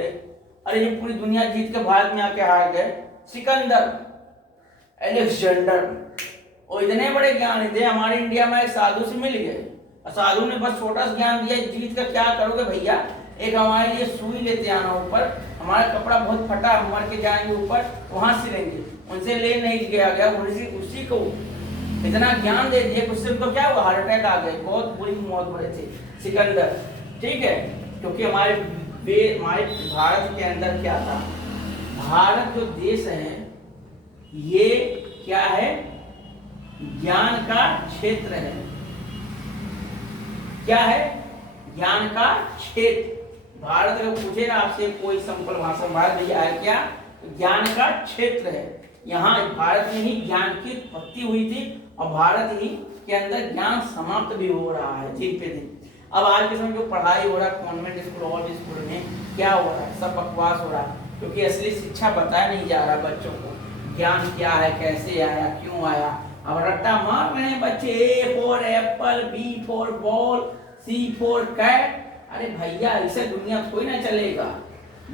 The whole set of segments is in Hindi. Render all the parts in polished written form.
थे, अरे ये पूरी दुनिया जीत के भारत में आके हार गए। सिकंदर, अलेक्जेंडर, और इतने बड़े ज्ञानी थे, हमारे इंडिया में साधु से मिल गए। साधु ने बस छोटा सा ज्ञान दिया, जीत कर क्या करोगे भैया, एक हमारे लिए सुई लेते आना ऊपर, हमारा कपड़ा बहुत फटा, मर के जाएंगे ऊपर, वहां से लेंगे। उनसे ले नहीं गया, उसी को इतना ज्ञान दे दिया, उससे उनको क्या हुआ, हार्ट अटैक आ गए, बहुत बुरी मौत भरे थे सिकंदर। ठीक है, क्योंकि हमारे भारत के अंदर क्या था, भारत जो देश है ये क्या है, ज्ञान का क्षेत्र है। क्या है, ज्ञान का क्षेत्र। भारत अगर पूछे ना आपसे कोई संकुल भाषा, भारत भैया है क्या, ज्ञान का क्षेत्र है। यहाँ भारत में ही ज्ञान की उत्पत्ति हुई थी और भारत ही के अंदर ज्ञान समाप्त भी हो रहा है दिन पे दिन। अब आज के समय जो पढ़ाई हो रहा है कॉन्वेंट स्कूल और स्कूल में, क्या हो रहा है, सब बकवास हो रहा है, क्योंकि असली शिक्षा बताया नहीं जा रहा बच्चों को, ज्ञान क्या है, कैसे आया, क्यों आया। अब रट्टा मार रहे हैं बच्चे, A for apple, B for ball, C for cat. अरे भैया ऐसे दुनिया थोड़ी ना चलेगा,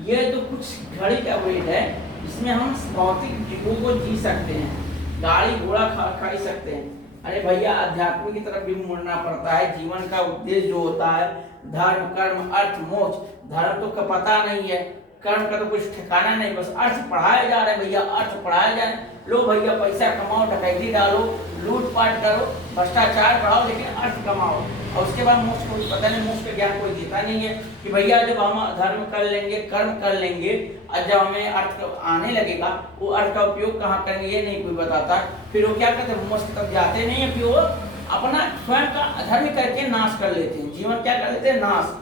ये तो कुछ घड़ी का वेट है, इसमें हम भौतिक जीवों को जी सकते हैं, गाड़ी घोड़ा खा सकते हैं। अरे भैया अध्यात्म की तरफ भी मुड़ना पड़ता है। जीवन का उद्देश्य जो होता है, धर्म कर्म अर्थ मोक्ष, धर्म तो का पता नहीं है, कर्म का तो कुछ ठिकाना नहीं, बस अर्थ पढ़ाया जा रहा है भैया, अर्थ पढ़ाया जा रहा है। लो भैया पैसा कमाओ, डकैती डालो, लूटपाट करो, भ्रष्टाचार बढ़ाओ, लेकिन अर्थ कमाओ, और उसके बाद मोक्ष कोई पता नहीं, मोक्ष का ज्ञान कोई देता नहीं है कि भैया जब हम धर्म कर लेंगे, कर्म कर लेंगे, और जब हमें अर्थ आने लगेगा, वो अर्थ का उपयोग कहाँ करेंगे ये नहीं कोई बताता। फिर वो क्या करते हैं, मोक्ष तक जाते नहीं है, फिर वो अपना स्वयं का अधर्म करके नाश कर लेते हैं, जीवन क्या कर लेते हैं, नाश।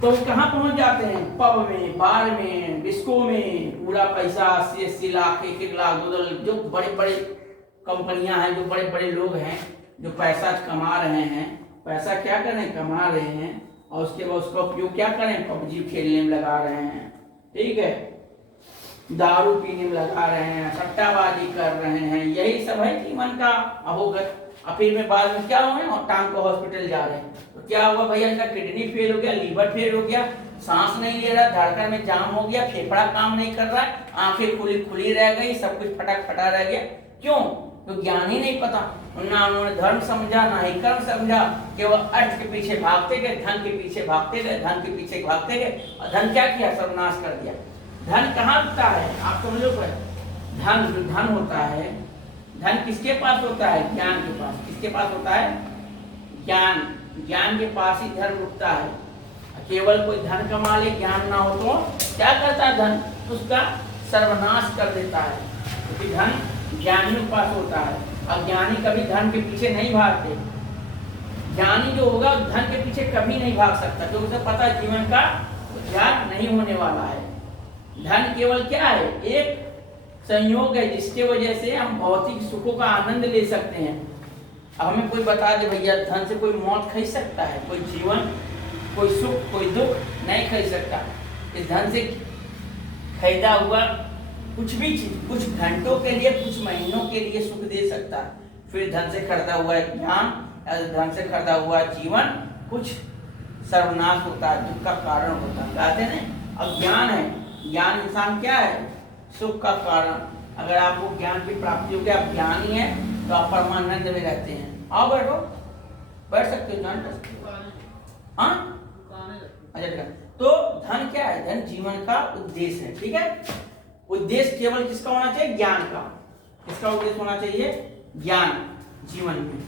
तो कहाँ पहुंच जाते हैं, पब में, बार में, डिस्को में, पूरा पैसा 80-80 लाख, 1-1 लाख, 2-2 जो बड़े बड़े कंपनियां हैं, जो बड़े बड़े लोग हैं, जो पैसा कमा रहे हैं, पैसा क्या करें, कमा रहे हैं, और उसके बाद उसका उपयोग क्या करें, पबजी खेलने में लगा रहे हैं, ठीक है, दारू पीने में लगा रहे हैं, सट्टाबाजी कर रहे हैं, यही सब है जीवन का अवगत। और फिर में बाद में क्या हुए, और टांग को हॉस्पिटल जा रहे हैं, तो क्या हुआ भैया, इनका किडनी फेल हो गया, लीवर फेल हो गया, सांस नहीं ले रहा, धड़कन में जाम हो गया, फेफड़ा काम नहीं कर रहा है, आंखें खुली रह गई, सब कुछ फटा रह गया। क्यों, तो ज्ञान ही नहीं पता, ना उन्होंने धर्म समझा, ना ही कर्म समझा, केवल अर्थ के पीछे भागते गए, धन के पीछे भागते गए, धन के पीछे भागते गए, और धन क्या किया, सर्वनाश कर दिया। धन कहाँ रुकता है, आप समझो, धन जो धन होता है, धन किसके पास होता है, ज्ञान के पास। किसके पास होता है, ज्ञान, ज्ञान के पास ही धन रुकता है। केवल कोई धन कमा ले, ज्ञान ना हो तो क्या करता है धन, उसका सर्वनाश कर देता है, क्योंकि धन ज्ञानी के पास होता है, और ज्ञानी कभी धन के पीछे नहीं भागते। ज्ञानी जो होगा धन के पीछे कभी नहीं भाग सकता, क्योंकि उसे पता जीवन का उद्धार नहीं होने वाला है। धन केवल क्या है, एक संयोग है जिसके वजह से हम भौतिक सुखों का आनंद ले सकते हैं। अब हमें कोई बता दे भैया, धन से कोई मौत खरीद सकता है, कोई जीवन, कोई सुख, कोई दुख नहीं खरीद सकता। इस धन से खरीदा हुआ कुछ भी चीज कुछ घंटों के लिए, कुछ महीनों के लिए सुख दे सकता है, फिर धन से खरीदा हुआ ज्ञान, धन से खरीदा हुआ जीवन कुछ सर्वनाश होता है, दुख का कारण होता है। कहते हैं अब ज्ञान है, ज्ञान इंसान क्या है, सुख का कारण। अगर आपको ज्ञान की प्राप्ति होगी, आप ज्ञानी है, तो आप परमानंद में रहते हैं। आओ बैठो, बैठ सकते हो, ज्ञान कर सकते हो। हाँ अच्छा, तो धन क्या है, धन जीवन का उद्देश्य है, ठीक है। उद्देश्य केवल किसका होना चाहिए, ज्ञान का। किसका उद्देश्य होना चाहिए, ज्ञान जीवन में।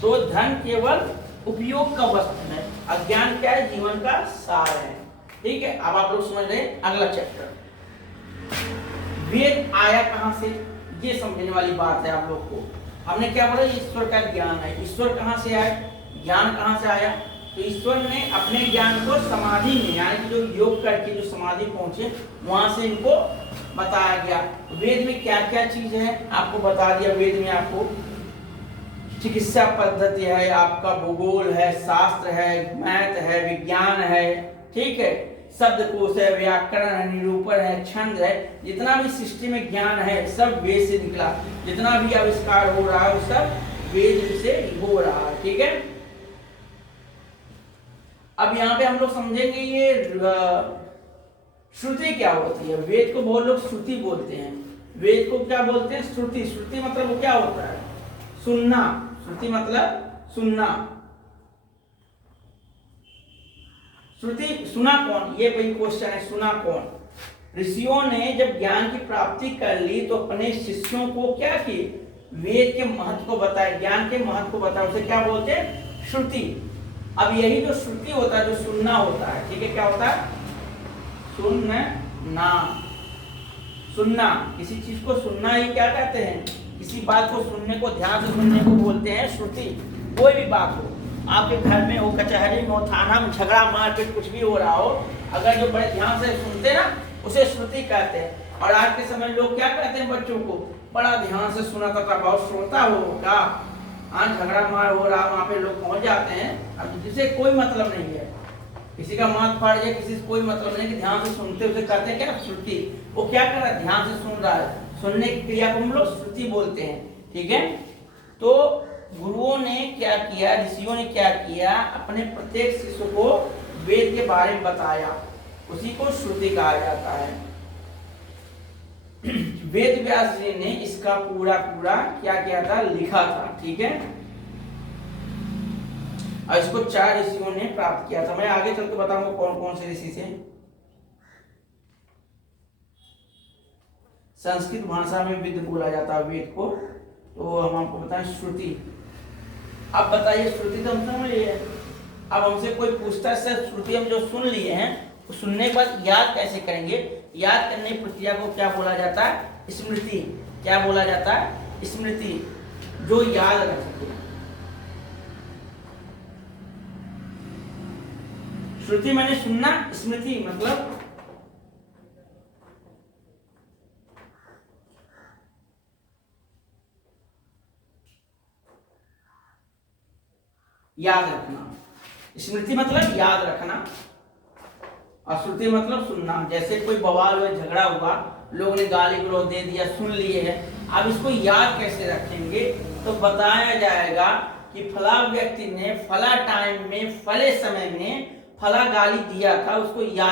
तो धन केवल उपयोग का वस्तु है, अज्ञान क्या है, जीवन का सार है, ठीक है। अब आप लोग समझ रहे अगला चैप्टर, वेद आया कहां से, ये समझने वाली बात है आप लोग को। हमने क्या बोला, ईश्वर का ज्ञान है, ईश्वर कहां से आया, ज्ञान कहां से आया, तो ईश्वर ने अपने ज्ञान को समाधि में, यानी कि जो योग करके जो समाधि पहुंचे, वहां से इनको बताया गया। वेद में क्या क्या चीज है आपको बता दिया। वेद में आपको चिकित्सा पद्धति है, आपका भूगोल है, शास्त्र है, मैथ है, विज्ञान है, ठीक है, शब्दकोश है, व्याकरण है, निरूपण है, छंद है, जितना भी सृष्टि में ज्ञान है सब वेद से निकला। जितना भी आविष्कार हो रहा है वो सब वेद से हो रहा है, ठीक है। अब यहाँ पे हम लोग समझेंगे ये श्रुति क्या होती है। वेद को बहुत लोग श्रुति बोलते हैं, वेद को क्या बोलते हैं? श्रुति। श्रुति मतलब वो क्या होता है? सुनना। श्रुति मतलब सुनना। श्रुति सुना कौन? ये भाई क्वेश्चन है, सुना कौन? ऋषियों ने जब ज्ञान की प्राप्ति कर ली तो अपने शिष्यों को क्या किए? वेद के महत्व को बताया, ज्ञान के महत्व को बताया, उसे क्या बोलते हैं? श्रुति। अब यही जो श्रुति होता है, जो सुनना होता है, ठीक है, क्या होता है? सुनना। सुनना, किसी चीज को सुनना ही क्या कहते हैं? किसी बात को सुनने को, ध्यान से सुनने को बोलते हैं श्रुति। कोई भी बात हो, आपके घर में हो, कचहरी में हो, थाना में झगड़ा मारपीट कुछ भी हो रहा हो, अगर जो बड़े ध्यान से सुनते ना, उसे श्रुति कहते हैं। और आज के समय लोग क्या कहते हैं बच्चों को? बड़ा ध्यान से सुना था, बहुत श्रोता हो क्या? आज झगड़ा मार हो रहा, वहाँ पे लोग पहुंच जाते हैं, अब जिसे कोई मतलब नहीं है, किसी का माथ फाड़ जाए, किसी से कोई मतलब नहीं, कि ध्यान से सुनते, उसे कहते हैं क्या? श्रुति। वो क्या कर रहा है? ध्यान से सुन रहा है। सुनने की क्रिया को हम लोग श्रुति बोलते हैं, ठीक है। तो गुरुओं ने क्या किया, ऋषियों ने क्या किया? अपने प्रत्येक शिष्य को वेद के बारे में बताया, उसी को श्रुति कहा जाता है। वेद व्यास जी ने इसका पूरा क्या किया था? लिखा था, ठीक है। और इसको 4 ऋषियों ने प्राप्त किया था। मैं आगे चल के बताऊंगा कौन कौन से ऋषि थे। संस्कृत भाषा में वेद बोला जाता है वेद को, तो हम आपको बताएं श्रुति। अब बताइए, श्रुति तो हम समझ लिए। अब हमसे कोई पूछता है सर श्रुति हम जो सुन लिए हैं, तो सुनने के बाद याद कैसे करेंगे? याद करने की प्रक्रिया को क्या बोला जाता है? स्मृति। क्या बोला जाता है? स्मृति। जो याद रख सके। श्रुति मैंने सुनना, स्मृति मतलब याद रखना। स्मृति मतलब याद रखना, और श्रुति मतलब सुनना। जैसे कोई बवाल हुआ, झगड़ा हुआ, लोगों ने गाली गलौज दे दिया, सुन लिए है, अब इसको याद कैसे रखेंगे? तो बताया जाएगा कि फला व्यक्ति ने फला टाइम में, फले समय में फला गाली दिया था, उसको याद